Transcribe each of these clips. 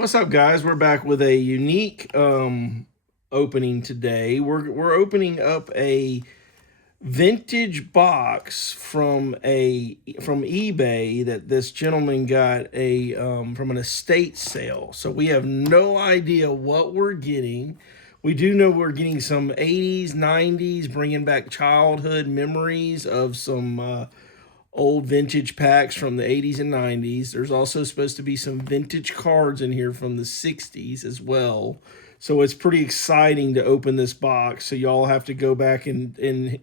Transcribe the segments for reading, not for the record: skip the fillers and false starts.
What's up, guys? We're back with a unique opening today. We're opening up a vintage box from eBay that this gentleman got a from an estate sale. So we have no idea what we're getting. We do know we're getting some 80s, 90s, bringing back childhood memories of some old vintage packs from the 80s and 90s. There's also supposed to be some vintage cards in here from the 60s as well. So it's pretty exciting to open this box. So y'all have to go back in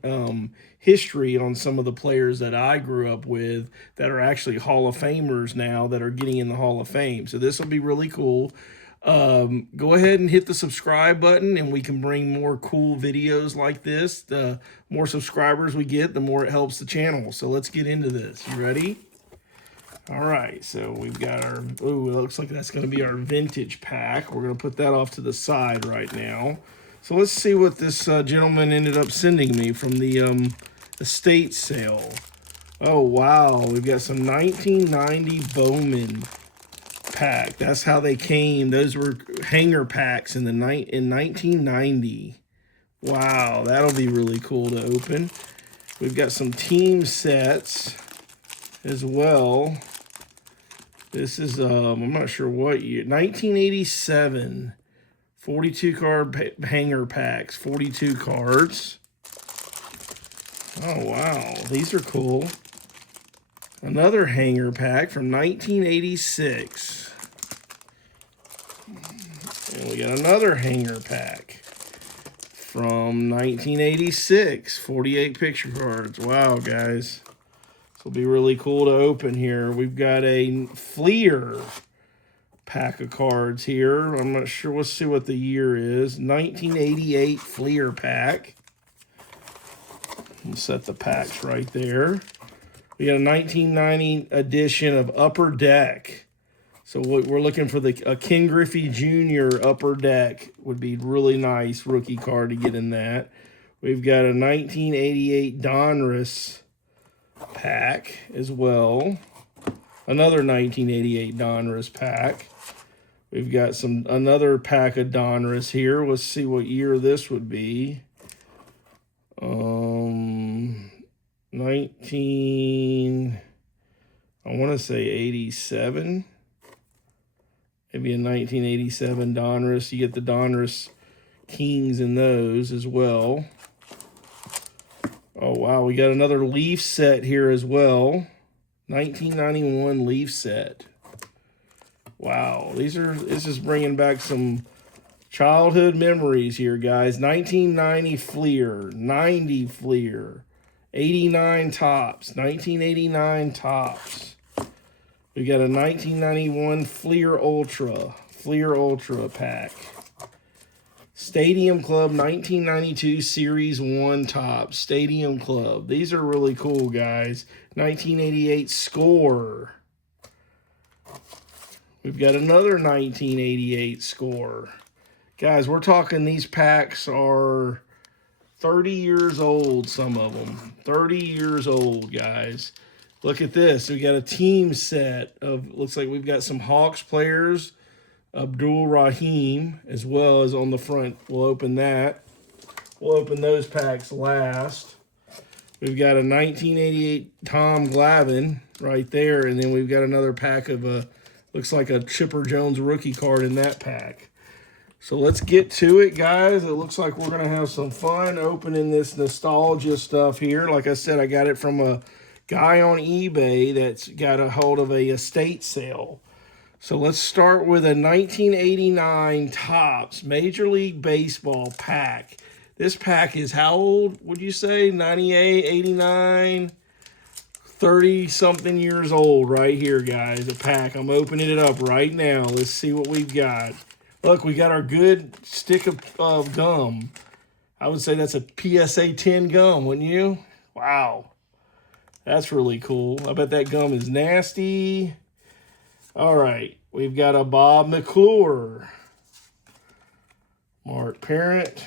history on some of the players that I grew up with that are actually Hall of Famers now that are getting in the Hall of Fame. So this will be really cool. Go ahead and hit the subscribe button and we can bring more cool videos like this. The more subscribers we get, the more it helps the channel. So let's get into this. You ready? All right, so we've got our, oh, it looks like that's going to be our vintage pack. We're going to put that off to the side right now. So let's see what this gentleman ended up sending me from the estate sale. Oh, wow, we've got some 1990 Bowman pack. That's how they came. Those were hanger packs in 1990. Wow, that'll be really cool to open. We've got some team sets as well. This is I'm not sure what year. 1987. 42 card hanger packs. 42 cards. Oh wow, these are cool. Another hanger pack from 1986. And we got another hanger pack from 1986. 48 picture cards. Wow, guys. This will be really cool to open here. We've got a Fleer pack of cards here. I'm not sure. Let's see what the year is. 1988 Fleer pack. We'll set the packs right there. We got a 1990 edition of Upper Deck. So we're looking for a Ken Griffey Jr. Upper Deck would be really nice rookie card to get in that. We've got a 1988 Donruss pack as well. Another 1988 Donruss pack. We've got another pack of Donruss here. Let's see what year this would be. 19, I want to say 87. Maybe a 1987 Donruss. You get the Donruss Kings in those as well. Oh, wow. We got another Leaf set here as well. 1991 Leaf set. Wow. This is bringing back some childhood memories here, guys. 1990 Fleer. 90 Fleer. 89 Topps. 1989 Topps. We got a 1991 Fleer Ultra pack. Stadium Club 1992 Series 1 Topps. Stadium Club. These are really cool, guys. 1988 Score. We've got another 1988 Score. Guys, we're talking these packs are 30 years old, some of them. 30 years old, guys. Look at this. We got a team set of, looks like we've got some Hawks players, Abdul Rahim, as well as on the front. We'll open that. We'll open those packs last. We've got a 1988 Tom Glavine right there, and then we've got another pack of looks like a Chipper Jones rookie card in that pack. So let's get to it, guys. It looks like we're going to have some fun opening this nostalgia stuff here. Like I said, I got it from a guy on eBay that's got a hold of a estate sale. So let's start with a 1989 Topps Major League Baseball pack. This pack is how old would you say? 98, 89, 30-something years old right here, guys. A pack. I'm opening it up right now. Let's see what we've got. Look, we got our good stick of gum. I would say that's a PSA 10 gum, wouldn't you? Wow. That's really cool. I bet that gum is nasty. All right. We've got a Bob McClure. Mark Parent.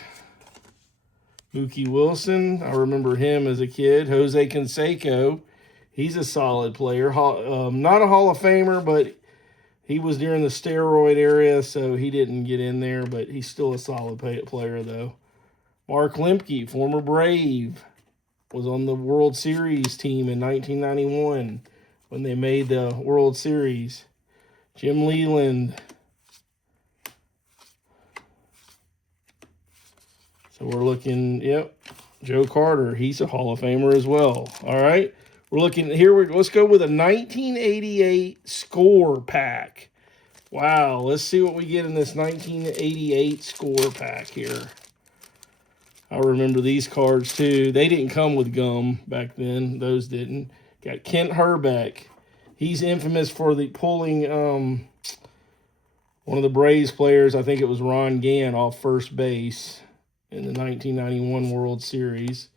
Mookie Wilson. I remember him as a kid. Jose Canseco. He's a solid player. Not a Hall of Famer, but He was during the steroid era, so he didn't get in there, but he's still a solid player, though. Mark Lemke, former Brave, was on the World Series team in 1991 when they made the World Series. Jim Leyland. So we're looking, yep, Joe Carter. He's a Hall of Famer as well. All right. We're looking here. Let's go with a 1988 score pack. Wow. Let's see what we get in this 1988 score pack here. I remember these cards too. They didn't come with gum back then. Those didn't. Got Kent Herbeck. He's infamous for the pulling one of the Braves players. I think it was Ron Gant off first base in the 1991 World Series.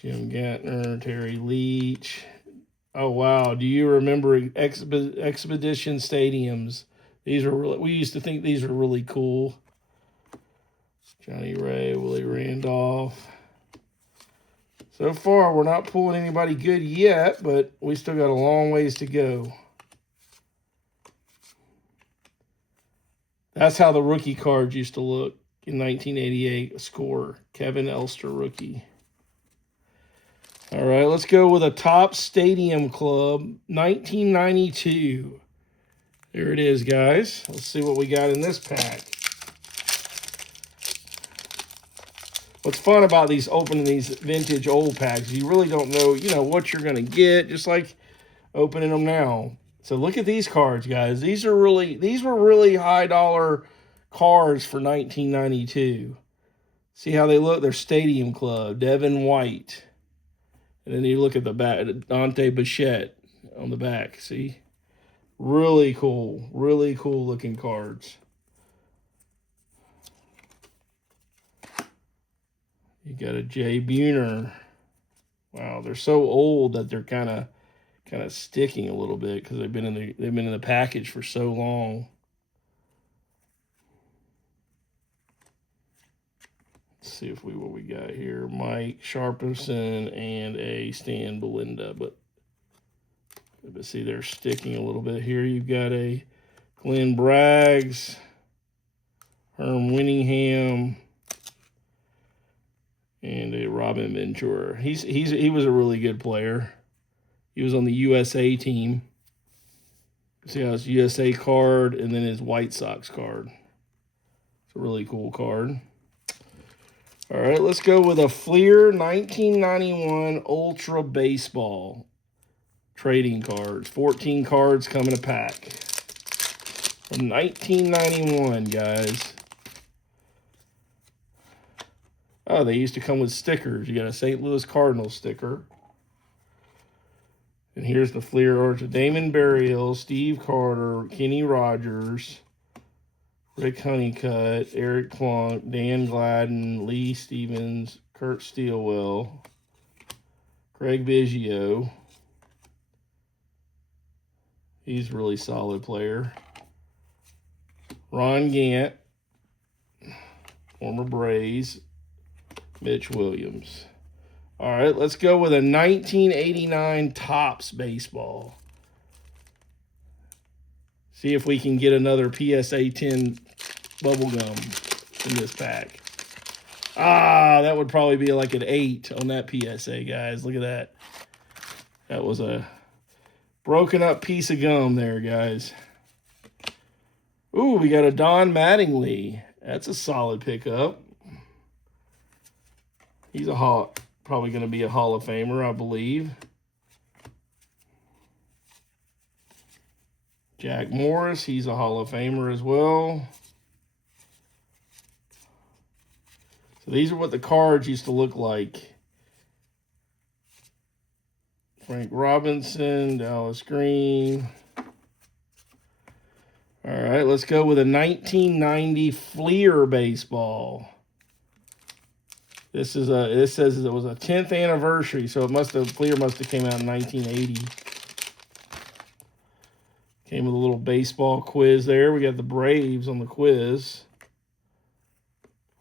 Jim Gantner, Terry Leach. Oh, wow. Do you remember Expedition Stadiums? These are really, we used to think these were really cool. Johnny Ray, Willie Randolph. So far, we're not pulling anybody good yet, but we still got a long ways to go. That's how the rookie cards used to look in 1988. Score, Kevin Elster rookie. All right, let's go with a Topps Stadium Club, 1992. There it is, guys. Let's see what we got in this pack. What's fun about opening these vintage old packs, you really don't know, what you're going to get, just like opening them now. So look at these cards, guys. These were really high dollar cards for 1992. See how they look? They're Stadium Club, Devin White. And then you look at the back, Dante Bichette on the back. See? Really cool looking cards. You got a Jay Buhner. Wow, they're so old that they're kind of sticking a little bit because they've been in the package for so long. Let's see what we got here. Mike Sharperson and a Stan Belinda, but see they're sticking a little bit here. You've got a Glenn Braggs, Herm Winningham, and a Robin Ventura. He was a really good player. He was on the USA team. See how his USA card and then his White Sox card. It's a really cool card. All right, let's go with a Fleer 1991 Ultra Baseball trading cards. 14 cards come in a pack. From 1991, guys. Oh, they used to come with stickers. You got a St. Louis Cardinals sticker. And here's the Fleer Ultra. Damon Berryhill, Steve Carter, Kenny Rogers, Rick Honeycutt, Eric Plunk, Dan Gladden, Lee Stevens, Kurt Steelwell, Craig Biggio. He's a really solid player. Ron Gant, former Braves, Mitch Williams. All right, let's go with a 1989 Topps baseball. See if we can get another PSA 10 bubblegum in this pack. Ah, that would probably be like an 8 on that PSA, guys. Look at that. That was a broken up piece of gum there, guys. Ooh, we got a Don Mattingly. That's a solid pickup. He's probably going to be a Hall of Famer, I believe. Jack Morris, he's a Hall of Famer as well. So these are what the cards used to look like. Frank Robinson, Dallas Green. All right, let's go with a 1990 Fleer baseball. It says it was a 10th anniversary, so Fleer must have came out in 1980. Came with a little baseball quiz there. We got the Braves on the quiz,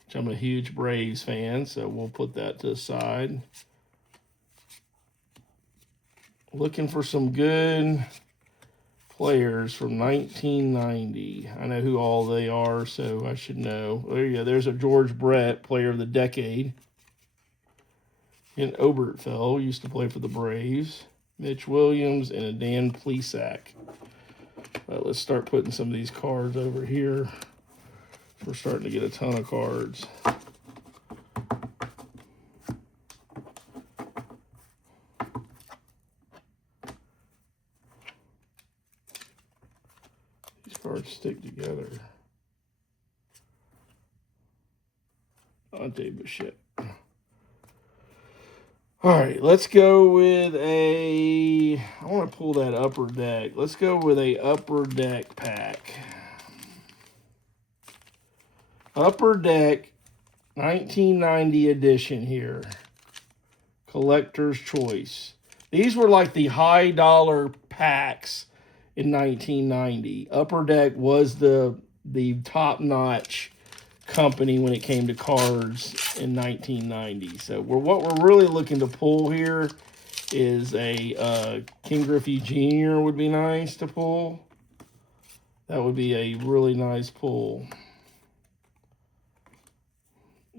which I'm a huge Braves fan, so we'll put that to the side. Looking for some good players from 1990. I know who all they are, so I should know. There you go. There's a George Brett, player of the decade. And Obertfeld used to play for the Braves. Mitch Williams and a Dan Plesac. Let's start putting some of these cards over here. We're starting to get a ton of cards. These cards stick together. Dante Bichette. All right, let's go with a, I want to pull that upper deck. Let's go with a upper deck pack. Upper deck 1990 edition here. Collector's choice. These were like the high dollar packs in 1990. Upper Deck was the top notch company when it came to cards in 1990. So what we're really looking to pull here is a King Griffey Jr. would be nice to pull. That would be a really nice pull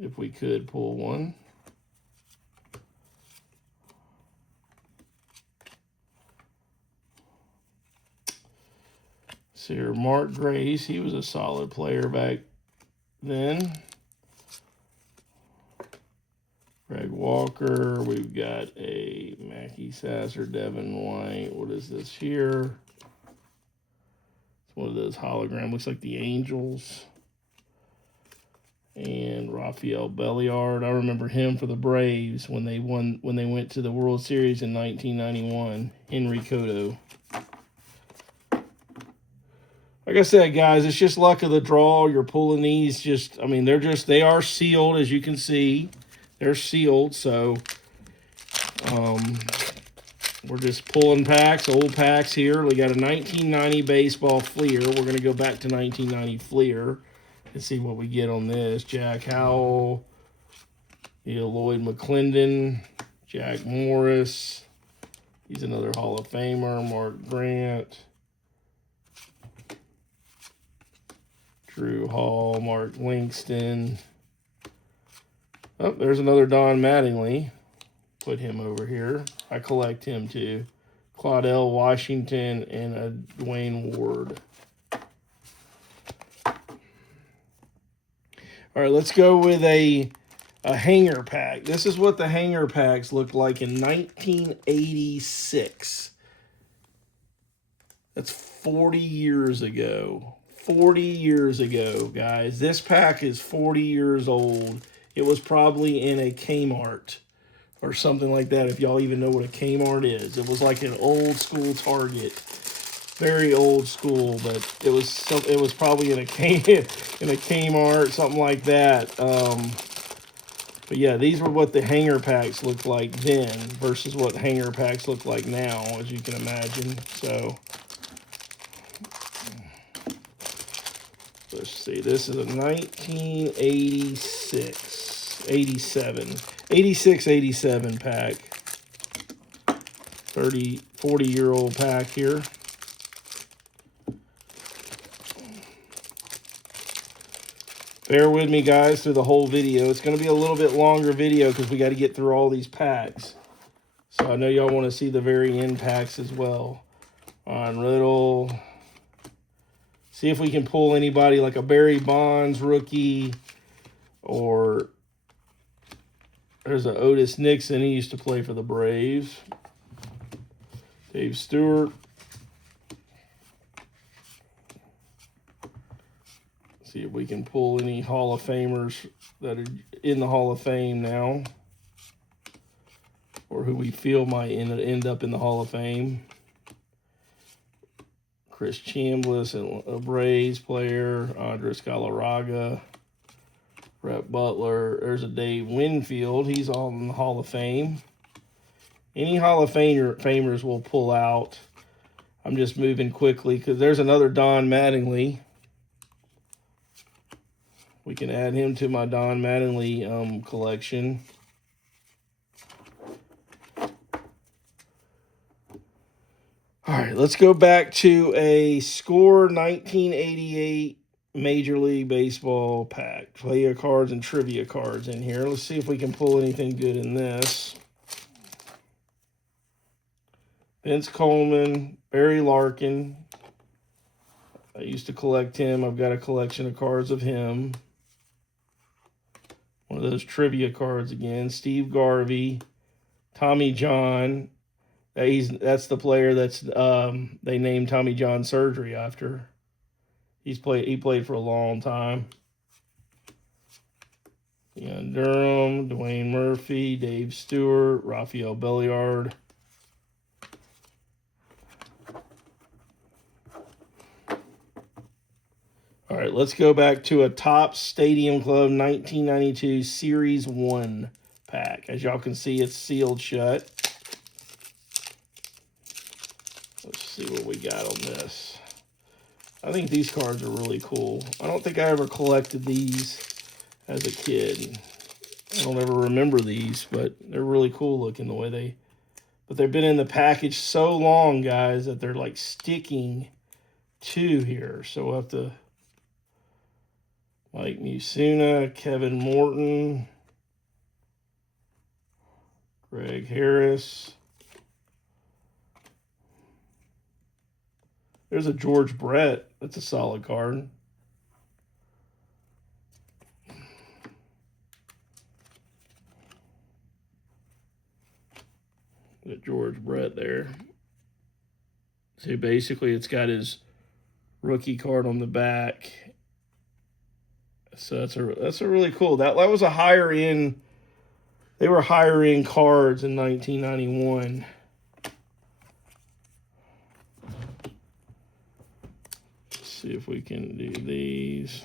if we could pull one. See here, Mark Grace, he was a solid player back then. Greg Walker, we've got a Mackie Sasser, Devin White. What is this here? It's one of those hologram, looks like the Angels. And Rafael Belliard, I remember him for the Braves when they went to the World Series in 1991. Henry Cotto. Like I said, guys, it's just luck of the draw. You're pulling these just, I mean, they are sealed, as you can see. They're sealed, so we're just pulling packs, old packs here. We got a 1990 baseball Fleer. We're going to go back to 1990 Fleer and see what we get on this. Jack Howell, Lloyd McClendon, Jack Morris. He's another Hall of Famer. Mark Grant. Drew Hall, Mark Langston. Oh, there's another Don Mattingly. Put him over here. I collect him too. Claudell Washington and a Dwayne Ward. All right, let's go with a hanger pack. This is what the hanger packs looked like in 1986. That's 40 years ago. 40 years ago, guys. This pack is 40 years old. It was probably in a Kmart or something like that, if y'all even know what a Kmart is. It was like an old school Target. Very old school, but it was probably in a Kmart, something like that. But yeah, these were what the hanger packs looked like then versus what hanger packs look like now, as you can imagine. So let's see, this is a 86-87 pack. 40-year-old pack here. Bear with me, guys, through the whole video. It's going to be a little bit longer video because we got to get through all these packs. So I know y'all want to see the very end packs as well. On Riddle. See if we can pull anybody like a Barry Bonds rookie, or there's a Otis Nixon. He used to play for the Braves. Dave Stewart. See if we can pull any Hall of Famers that are in the Hall of Fame now, or who we feel might end up in the Hall of Fame. Chris Chambliss, a Braves player. Andres Galarraga. Brett Butler. There's a Dave Winfield. He's all in the Hall of Fame. Any Hall of Famers will pull out. I'm just moving quickly because there's another Don Mattingly. We can add him to my Don Mattingly collection. All right, let's go back to a Score 1988 Major League Baseball pack. Player cards and trivia cards in here. Let's see if we can pull anything good in this. Vince Coleman, Barry Larkin. I used to collect him. I've got a collection of cards of him. One of those trivia cards again. Steve Garvey, Tommy John. That's the player that's they named Tommy John Surgery after. He played for a long time. Ian Durham, Dwayne Murphy, Dave Stewart, Rafael Belliard. All right, let's go back to a Topps Stadium Club 1992 Series 1 pack. As y'all can see, it's sealed shut. Let's see what we got on this. I think these cards are really cool. I don't think I ever collected these as a kid. I don't ever remember these, but they're really cool looking the way they... But they've been in the package so long, guys, that they're like sticking to here. So we'll have to... Mike Musuna, Kevin Morton, Greg Harris. There's a George Brett. That's a solid card. The George Brett there. See, basically it's got his rookie card on the back. So that's a really cool. That was a higher end. They were higher end cards in 1991. Let's see if we can do these.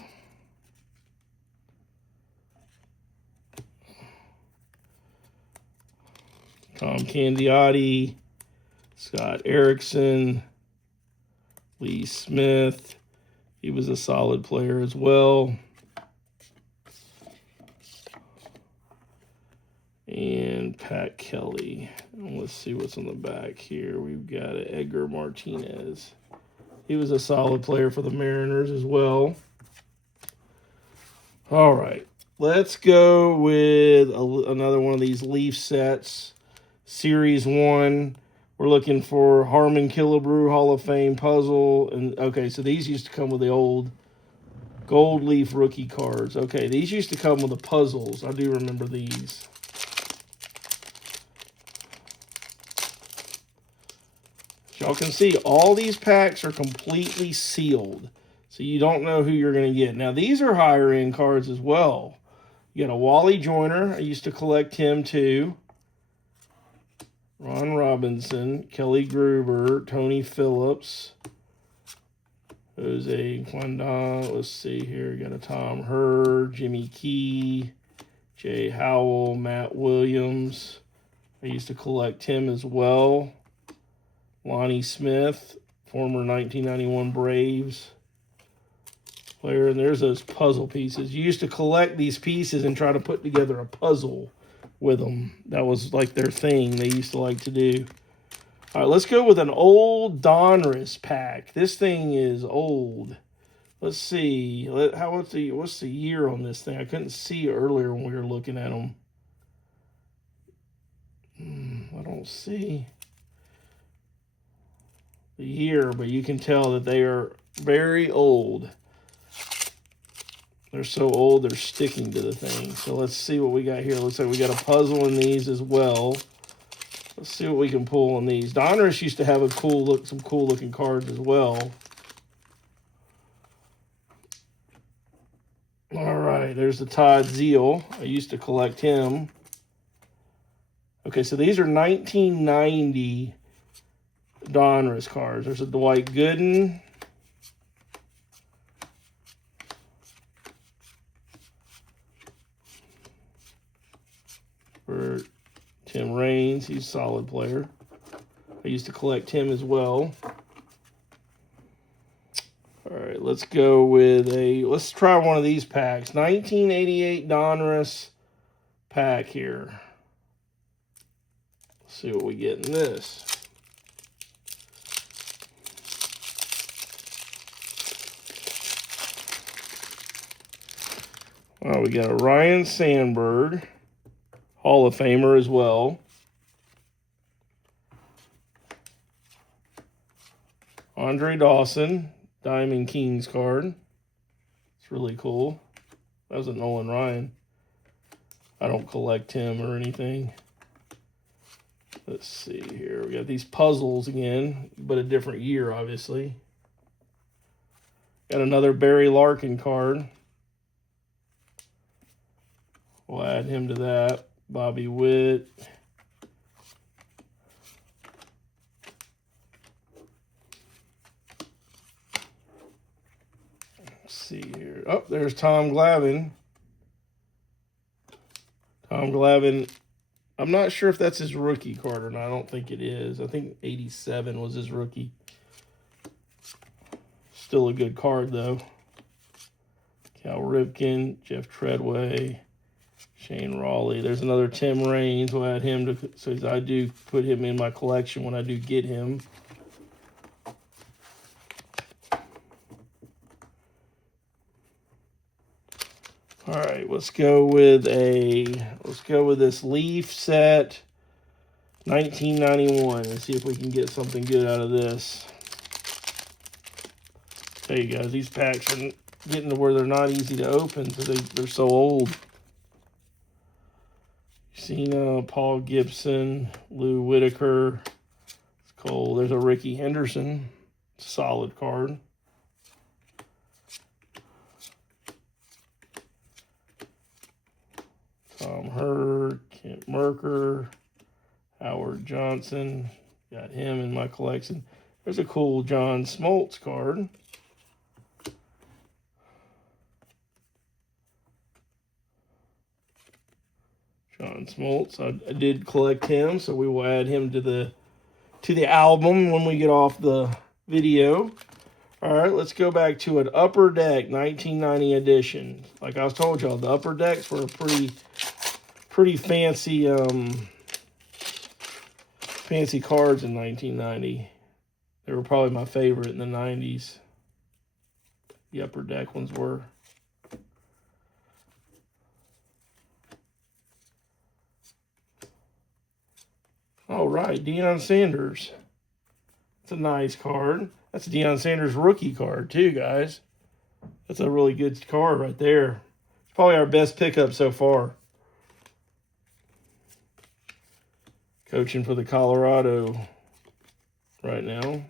Tom Candiotti, Scott Erickson, Lee Smith. He was a solid player as well. And Pat Kelly. And let's see what's on the back here. We've got Edgar Martinez. He was a solid player for the Mariners as well. All right. Let's go with another one of these Leaf sets. Series 1. We're looking for Harmon Killebrew Hall of Fame puzzle. And okay, so these used to come with the old Gold Leaf rookie cards. Okay, these used to come with the puzzles. I do remember these. Y'all can see all these packs are completely sealed, so you don't know who you're going to get. Now, these are higher end cards as well. You got a Wally Joyner. I used to collect him too. Ron Robinson, Kelly Gruber, Tony Phillips, Jose Quindon. Let's see here. Got a Tom Hurd, Jimmy Key, Jay Howell, Matt Williams. I used to collect him as well. Lonnie Smith, former 1991 Braves player. And there's those puzzle pieces. You used to collect these pieces and try to put together a puzzle with them. That was like their thing they used to like to do. All right, let's go with an old Donruss pack. This thing is old. Let's see. What's the year on this thing? I couldn't see earlier when we were looking at them. I don't see the year, but you can tell that they are very old. They're so old, they're sticking to the thing. So let's see what we got here. Looks like we got a puzzle in these as well. Let's see what we can pull on these. Donruss used to have some cool looking cards as well. All right, there's the Todd Zeile. I used to collect him. Okay, so these are 1990 Donruss cards. There's a Dwight Gooden. For Tim Raines, he's a solid player. I used to collect him as well. All right, let's go with let's try one of these packs. 1988 Donruss pack here. Let's see what we get in this. Oh, we got a Ryan Sandberg, Hall of Famer as well. Andre Dawson, Diamond Kings card. It's really cool. That was a Nolan Ryan. I don't collect him or anything. Let's see here. We got these puzzles again, but a different year, obviously. Got another Barry Larkin card. We'll add him to that. Bobby Witt. Let's see here. Oh, there's Tom Glavine. Tom Glavine. I'm not sure if that's his rookie card or not. I don't think it is. I think 87 was his rookie. Still a good card, though. Cal Ripken, Jeff Treadway, Shane Raleigh. There's another Tim Raines. We'll add him to, so I do put him in my collection when I do get him. All right, let's go with this Leaf set 1991 and see if we can get something good out of this. Hey guys, these packs are getting to where they're not easy to open because they're so old. Cena, Paul Gibson, Lou Whitaker. It's cool. There's a Ricky Henderson. Solid card. Tom Hurd, Kent Merker, Howard Johnson. Got him in my collection. There's a cool John Smoltz card. John Smoltz. I did collect him, so we will add him to the album when we get off the video. All right, let's go back to an Upper Deck 1990 edition. Like I was told y'all, the Upper Decks were a pretty fancy fancy cards in 1990. They were probably my favorite in the 90s. The Upper Deck ones were. All right, Deion Sanders. It's a nice card. That's a Deion Sanders rookie card too, guys. That's a really good card right there. It's probably our best pickup so far. Coaching for the Colorado right now.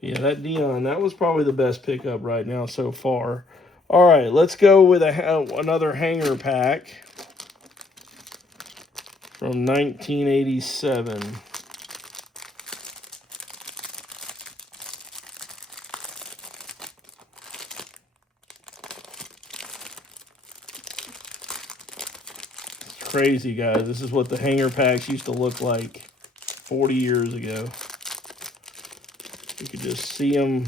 Yeah, that Deion, that was probably the best pickup right now so far. All right, let's go with another hanger pack from 1987. It's crazy, guys. This is what the hanger packs used to look like 40 years ago. You could just see them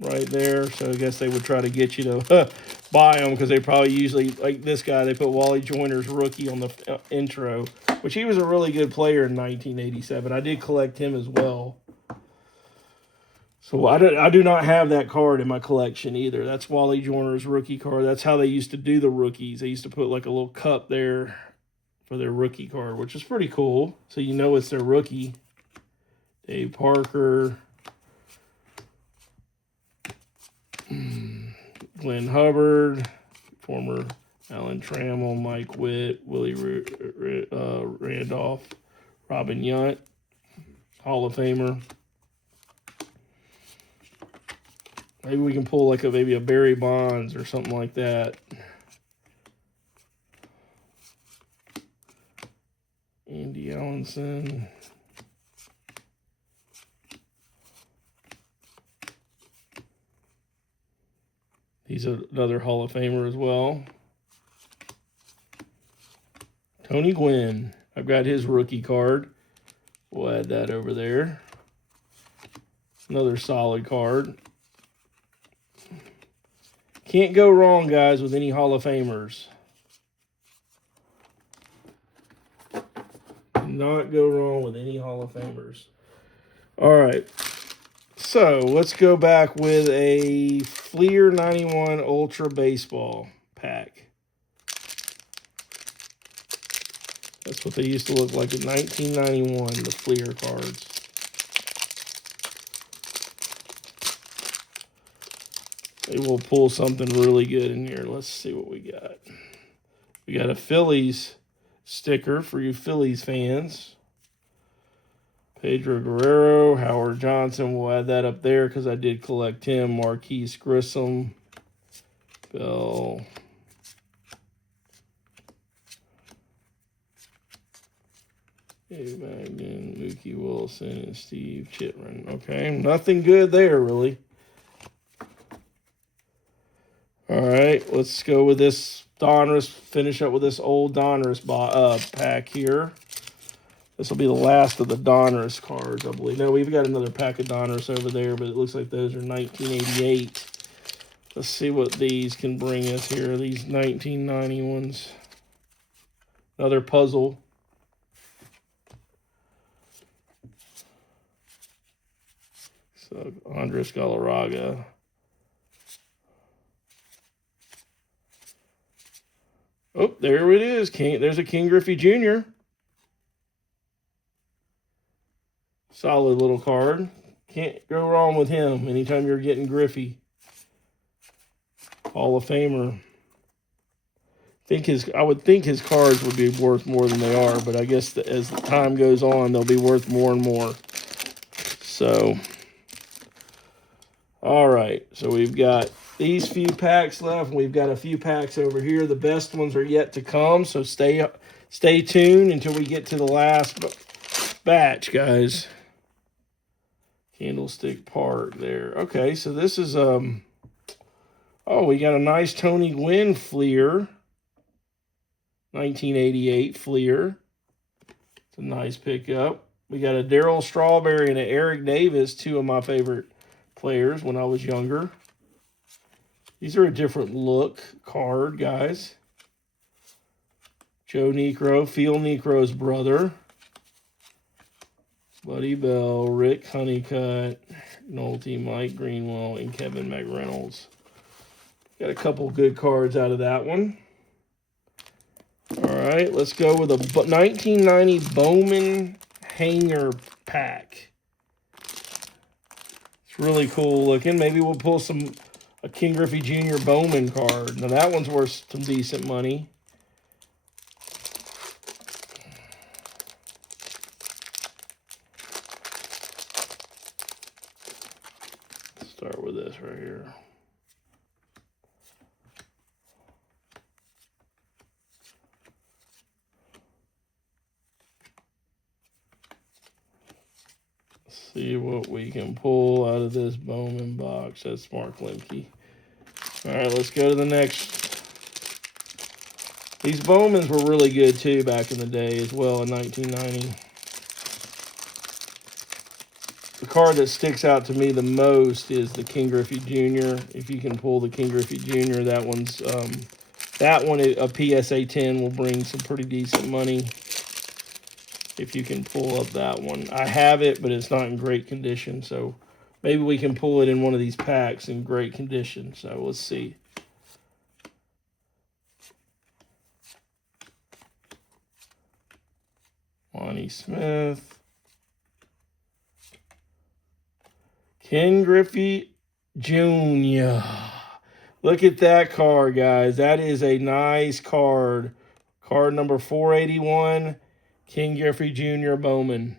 right there. So I guess they would try to get you to buy them because they probably usually, like this guy, they put Wally Joyner's rookie on the intro, which he was a really good player in 1987. I did collect him as well. So I do not have that card in my collection either. That's Wally Joyner's rookie card. That's how they used to do the rookies. They used to put like a little cup there for their rookie card, which is pretty cool. So you know it's their rookie. Dave Parker. Glenn Hubbard, former Alan Trammell, Mike Witt, Willie Randolph, Robin Yount, Hall of Famer. Maybe we can pull like maybe a Barry Bonds or something like that. Andy Allenson. He's another Hall of Famer as well. Tony Gwynn. I've got his rookie card. We'll add that over there. Another solid card. Can't go wrong, guys, with any Hall of Famers. Not go wrong with any Hall of Famers. All right. So let's go back with a Fleer 91 Ultra Baseball pack. That's what they used to look like in 1991, the Fleer cards. Maybe we'll pull something really good in here. Let's see what we got. We got a Phillies sticker for you Phillies fans. Pedro Guerrero, Howard Johnson. We'll add that up there because I did collect him. Marquise Grissom. Bell. Dave Magnan, Mookie Wilson, and Steve Chitrin. Okay, nothing good there, really. All right, let's go with this Donruss. Finish up with this old Donruss pack here. This will be the last of the Donruss cards, I believe. No, we've got another pack of Donruss over there, but it looks like those are 1988. Let's see what these can bring us here. These 1990 ones. Another puzzle. So, Andres Galarraga. Oh, there it is. There's a King Griffey Jr. Solid little card. Can't go wrong with him anytime you're getting Griffey. Hall of Famer. I would think his cards would be worth more than they are, but I guess as the time goes on, they'll be worth more and more. So, all right. So we've got these few packs left, and we've got a few packs over here. The best ones are yet to come, so stay tuned until we get to the last batch, guys. Candlestick Park there. Okay, so this is oh, we got a nice Tony Gwynn Fleer. 1988 Fleer. It's a nice pickup. We got a Darryl Strawberry and an Eric Davis, two of my favorite players when I was younger. These are a different look card, guys. Joe Niekro, Phil Niekro's brother. Buddy Bell, Rick Honeycutt, Nolte, Mike Greenwell, and Kevin McReynolds. Got a couple good cards out of that one. All right, let's go with a 1990 Bowman Hanger pack. It's really cool looking. Maybe we'll pull a King Griffey Jr. Bowman card. Now that one's worth some decent money. Let's start with this right here. See what we can pull out of this Bowman box. That's Mark Lemke. All right, let's go to the next. These Bowmans were really good, too, back in the day as well in 1990. The card that sticks out to me the most is the King Griffey Jr. If you can pull the King Griffey Jr., that one's that one, a PSA 10 will bring some pretty decent money. If you can pull up that one. I have it, but it's not in great condition, so maybe we can pull it in one of these packs in great condition. So let's see. Lonnie Smith. Ken Griffey Jr. Look at that card, guys. That is a nice card. Card number 481. King Griffey Jr. Bowman.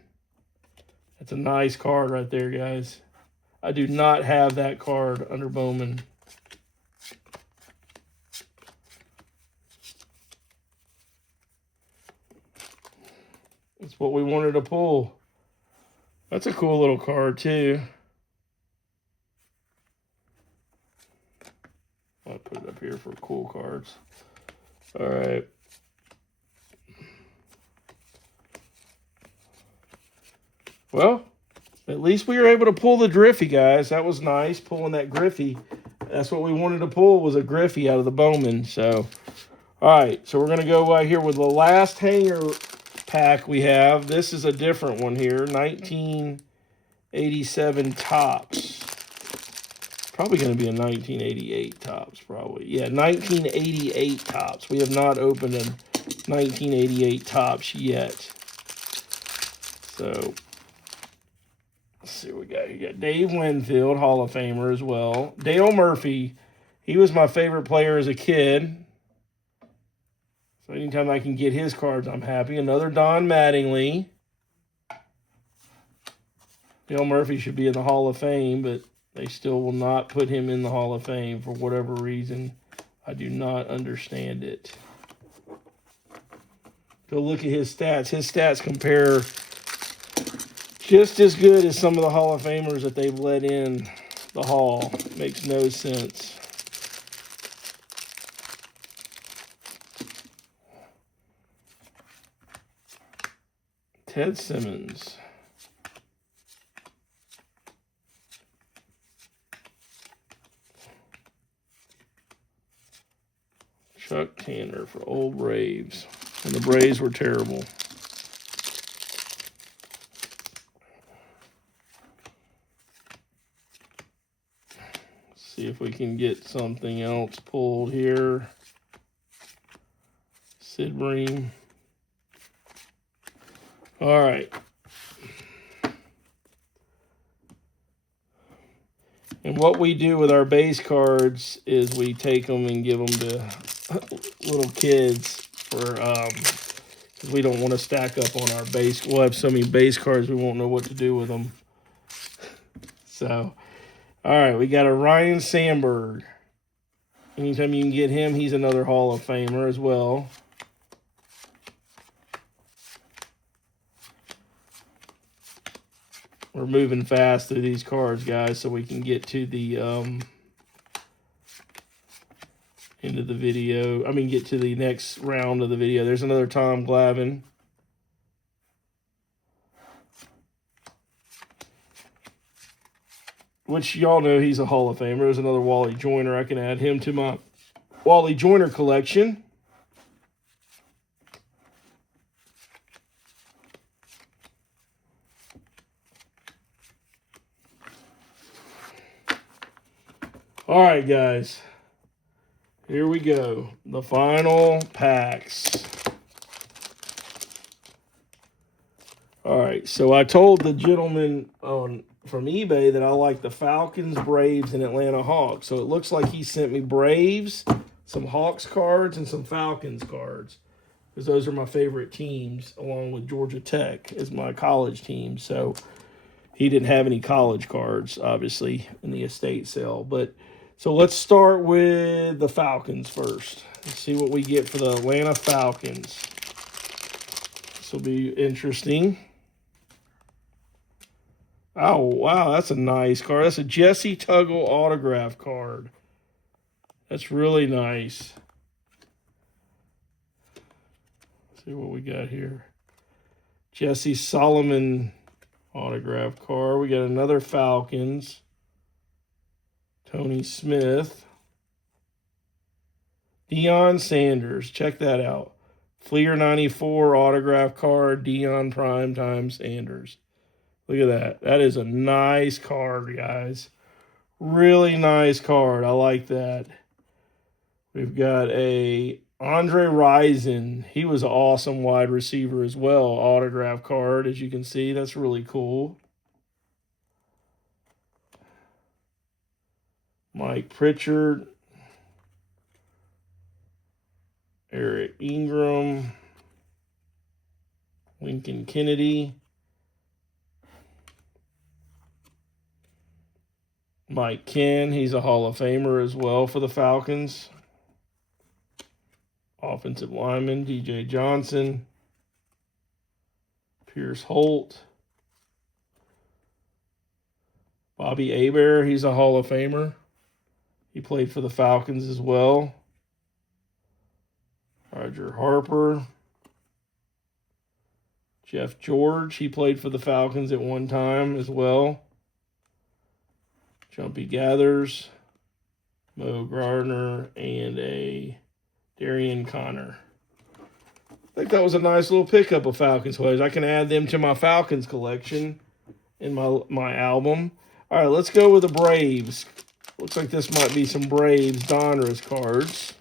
That's a nice card right there, guys. I do not have that card under Bowman. That's what we wanted to pull. That's a cool little card, too. I'll put it up here for cool cards. All right. Well, at least we were able to pull the Griffey, guys. That was nice, pulling that Griffey. That's what we wanted to pull, was a Griffey out of the Bowman. So, all right. So we're going to go right here with the last hanger pack we have. This is a different one here. 1987 Topps. probably going to be a 1988 Topps, probably. Yeah, 1988 Topps. We have not opened a 1988 Topps yet. So, let's see what we got. You got Dave Winfield, Hall of Famer as well. Dale Murphy, he was my favorite player as a kid. So anytime I can get his cards, I'm happy. Another Don Mattingly. Dale Murphy should be in the Hall of Fame, but they still will not put him in the Hall of Fame for whatever reason. I do not understand it. Go look at his stats. His stats compare just as good as some of the Hall of Famers that they've let in the Hall. Makes no sense. Ted Simmons. Chuck Tanner for old Braves. And the Braves were terrible. See if we can get something else pulled here. Sid Bream. All right. And what we do with our base cards is we take them and give them to little kids for because we don't want to stack up on our base. We'll have so many base cards we won't know what to do with them. So, all right, we got a Ryan Sandberg. Anytime you can get him, he's another Hall of Famer as well. We're moving fast through these cards, guys, so we can get to the end of the video. I mean, get to the next round of the video. There's another Tom Glavine. Which y'all know he's a Hall of Famer. There's another Wally Joyner. I can add him to my Wally Joyner collection. All right, guys. Here we go. The final packs. All right, so I told the gentleman from eBay that I like the Falcons, Braves, and Atlanta Hawks. So it looks like he sent me Braves, some Hawks cards, and some Falcons cards. Because those are my favorite teams, along with Georgia Tech as my college team. So he didn't have any college cards, obviously, in the estate sale. But so let's start with the Falcons first. Let's see what we get for the Atlanta Falcons. This will be interesting. Oh, wow, that's a nice card. That's a Jesse Tuggle autograph card. That's really nice. Let's see what we got here. Jesse Solomon autograph card. We got another Falcons. Tony Smith. Deion Sanders. Check that out. Fleer 94 autograph card. Deion Primetime Sanders. Look at that. That is a nice card, guys. Really nice card. I like that. We've got a Andre Rison. He was an awesome wide receiver as well. Autograph card, as you can see. That's really cool. Mike Pritchard. Eric Ingram. Lincoln Kennedy. Mike Ken, he's a Hall of Famer as well for the Falcons. Offensive lineman, DJ Johnson. Pierce Holt. Bobby Hebert, he's a Hall of Famer. He played for the Falcons as well. Roger Harper. Jeff George, he played for the Falcons at one time as well. Jumpy Gathers, Mo Gardner, and a Darian Connor. I think that was a nice little pickup of Falcons players. I can add them to my Falcons collection in my album. All right, let's go with the Braves. Looks like this might be some Braves Donruss cards.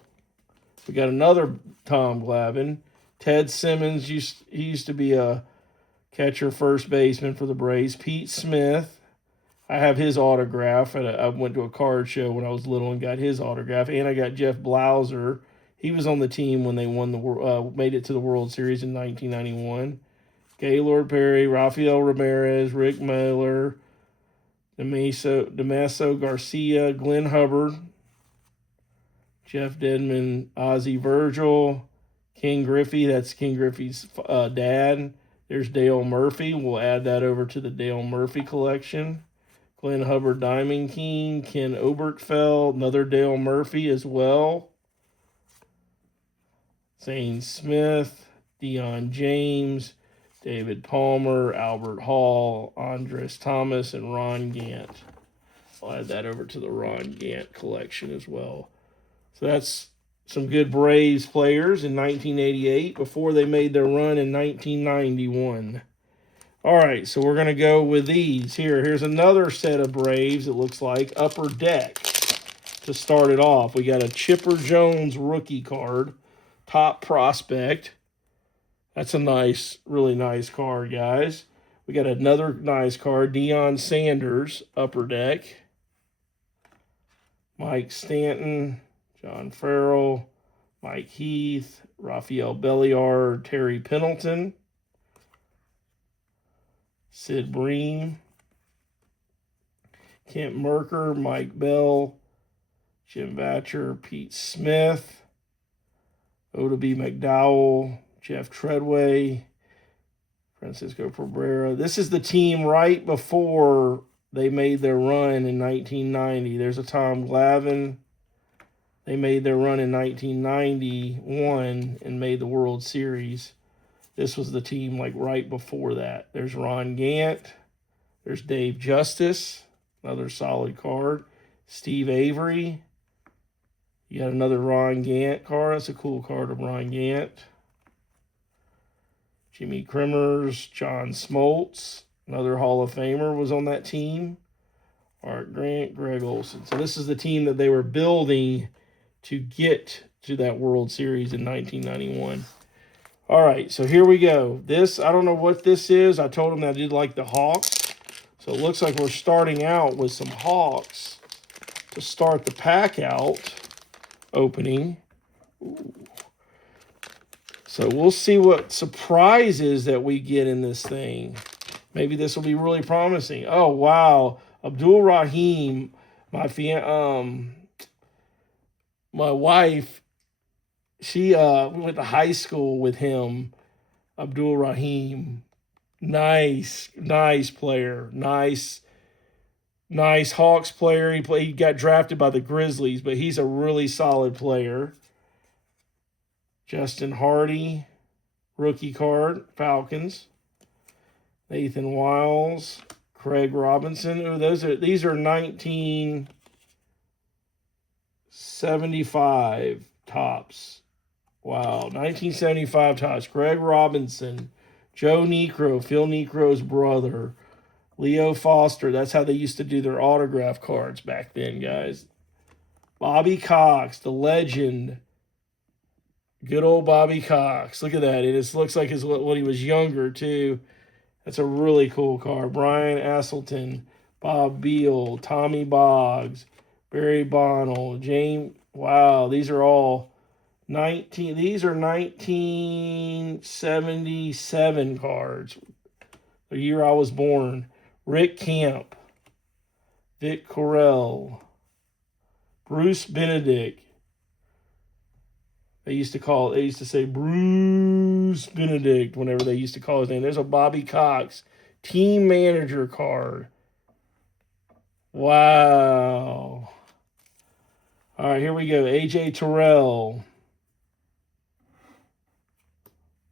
We got another Tom Glavine. Ted Simmons, he used to be a catcher, first baseman for the Braves. Pete Smith, I have his autograph. I went to a card show when I was little and got his autograph. And I got Jeff Blauser. He was on the team when they won made it to the World Series in 1991. Gaylord Perry, Rafael Ramirez, Rick Miller, Damaso Garcia, Glenn Hubbard, Jeff Dedman, Ozzie Virgil, King Griffey. That's King Griffey's dad. There's Dale Murphy. We'll add that over to the Dale Murphy collection. Glenn Hubbard, Diamond King, Ken Oberkfell, another Dale Murphy as well. Zane Smith, Dion James, David Palmer, Albert Hall, Andres Thomas, and Ron Gant. I'll add that over to the Ron Gant collection as well. So that's some good Braves players in 1988 before they made their run in 1991. All right, so we're going to go with these. Here's another set of Braves, it looks like, Upper Deck to start it off. We got a Chipper Jones rookie card, Top Prospect. That's a nice, really nice card, guys. We got another nice card, Deion Sanders, Upper Deck. Mike Stanton, John Farrell, Mike Heath, Rafael Belliard, Terry Pendleton, Sid Bream, Kent Merker, Mike Bell, Jim Batcher, Pete Smith, Oda B. McDowell, Jeff Treadway, Francisco Cabrera. This is the team right before they made their run in 1990. There's a Tom Glavine. They made their run in 1991 and made the World Series. This was the team like right before that. There's Ron Gant. There's Dave Justice, another solid card. Steve Avery. You got another Ron Gant card. That's a cool card of Ron Gant. Jimmy Crimmers, John Smoltz, another Hall of Famer, was on that team. Art Grant, Greg Olson. So this is the team that they were building to get to that World Series in 1991. All right, so here we go. This, I don't know what this is. I told them that I did like the Hawks. So it looks like we're starting out with some Hawks to start the pack out opening. Ooh. So we'll see what surprises that we get in this thing. Maybe this will be really promising. Oh, wow. Abdul Rahim, my wife, we went to high school with him. Abdul Rahim, nice player, nice Hawks player. He got drafted by the Grizzlies, but he's a really solid player. Justin Hardy, rookie card, Falcons. Nathan Wiles, Craig Robinson. Oh, these are 1975 tops. Wow, 1975 tops. Craig Robinson, Joe Niekro, Phil Niekro's brother, Leo Foster. That's how they used to do their autograph cards back then, guys. Bobby Cox, the legend. Good old Bobby Cox. Look at that. It just looks like when he was younger, too. That's a really cool card. Brian Asselton, Bob Beal, Tommy Boggs, Barry Bonnell, James. Wow, these are all 1977 cards. The year I was born. Rick Camp, Vic Correll, Bruce Benedict. They used to say Bruce Benedict whenever they used to call his name. There's a Bobby Cox team manager card. Wow. All right, here we go. AJ Terrell.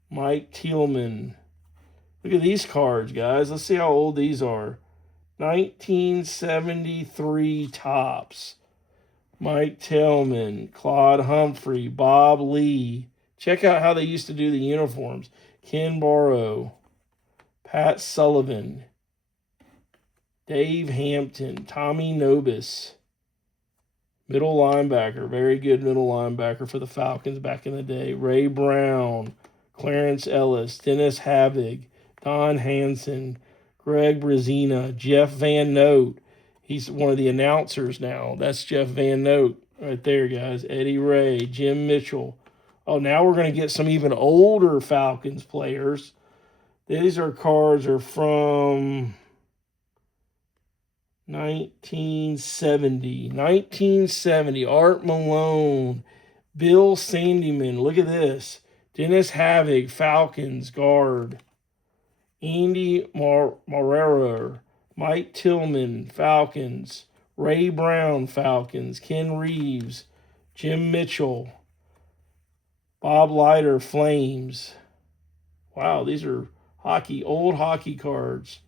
Mike Tillman. Look at these cards, guys. Let's see how old these are. 1973 tops. Mike Tillman, Claude Humphrey, Bob Lee. Check out how they used to do the uniforms. Ken Barrow, Pat Sullivan, Dave Hampton, Tommy Nobis, Middle linebacker, very good middle linebacker for the Falcons back in the day. Ray Brown, Clarence Ellis, Dennis Havig, Don Hanson, Greg Brazina, Jeff Van Note. He's one of the announcers now. That's Jeff Van Note right there, guys. Eddie Ray, Jim Mitchell. Oh, now we're going to get some even older Falcons players. These cards are from 1970. Art Malone, Bill Sandyman. Look at this. Dennis Havig, Falcons guard. Andy Marrero, Mike Tillman, Falcons. Ray Brown, Falcons. Ken Reeves, Jim Mitchell, Bob Leiter, Flames. Wow, these are old hockey cards.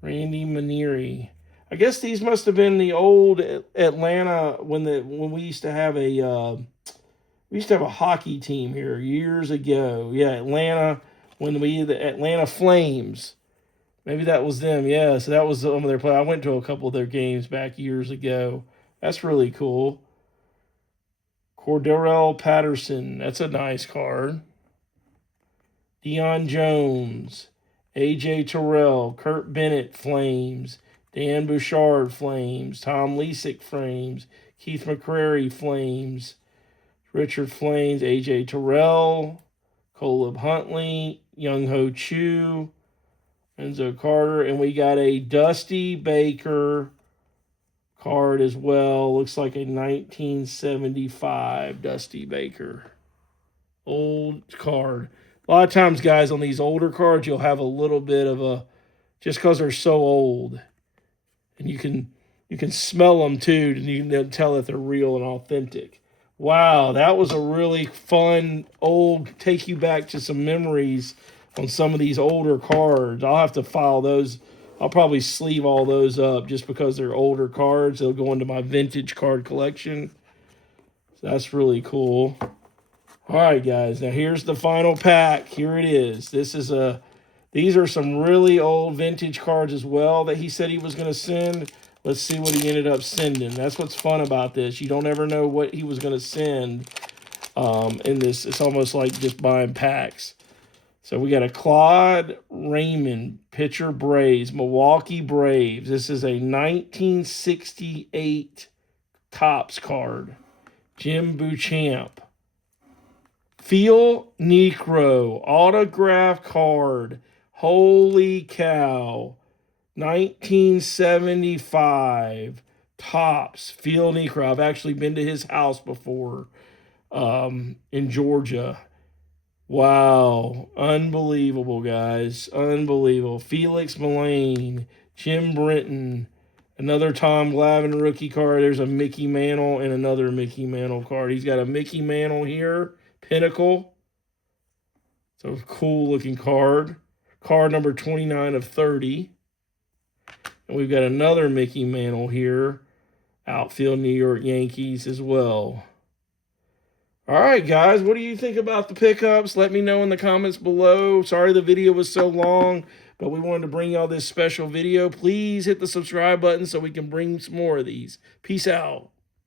Randy Manieri. I guess these must have been the old Atlanta when we used to have a hockey team here years ago. Yeah, Atlanta, when the Atlanta Flames. Maybe that was them. Yeah, so that was some of their play. I went to a couple of their games back years ago. That's really cool. Cordell Patterson. That's a nice card. Deion Jones. A.J. Terrell, Kurt Bennett, Flames. Dan Bouchard, Flames. Tom Lesick, Flames. Keith McCrary, Flames. Richard Flames, A.J. Terrell. Caleb Huntley, Young Ho Chu, Enzo Carter. And we got a Dusty Baker card as well. Looks like a 1975 Dusty Baker. Old card. A lot of times, guys, on these older cards, you'll have a little bit of a, just because they're so old, and you can smell them too, and you can tell that they're real and authentic. Wow, that was a really fun take you back to some memories on some of these older cards. I'll have to file those. I'll probably sleeve all those up just because they're older cards. They'll go into my vintage card collection. So that's really cool. All right, guys. Now here's the final pack. Here it is. These are some really old vintage cards as well that he said he was going to send. Let's see what he ended up sending. That's what's fun about this. You don't ever know what he was going to send in this. It's almost like just buying packs. So we got a Claude Raymond, pitcher, Braves, Milwaukee Braves. This is a 1968 Topps card. Jim Beauchamp. Phil Niekro, autograph card. Holy cow. 1975 Topps. Phil Niekro. I've actually been to his house before in Georgia. Wow. Unbelievable, guys. Unbelievable. Felix Milane, Jim Brenton, another Tom Glavine rookie card. There's a Mickey Mantle and another Mickey Mantle card. He's got a Mickey Mantle here. Pinnacle. So cool looking card. Card number 29 of 30. And we've got another Mickey Mantle here. Outfield New York Yankees as well. All right, guys, what do you think about the pickups? Let me know in the comments below. Sorry the video was so long, but we wanted to bring y'all this special video. Please hit the subscribe button so we can bring some more of these. Peace out.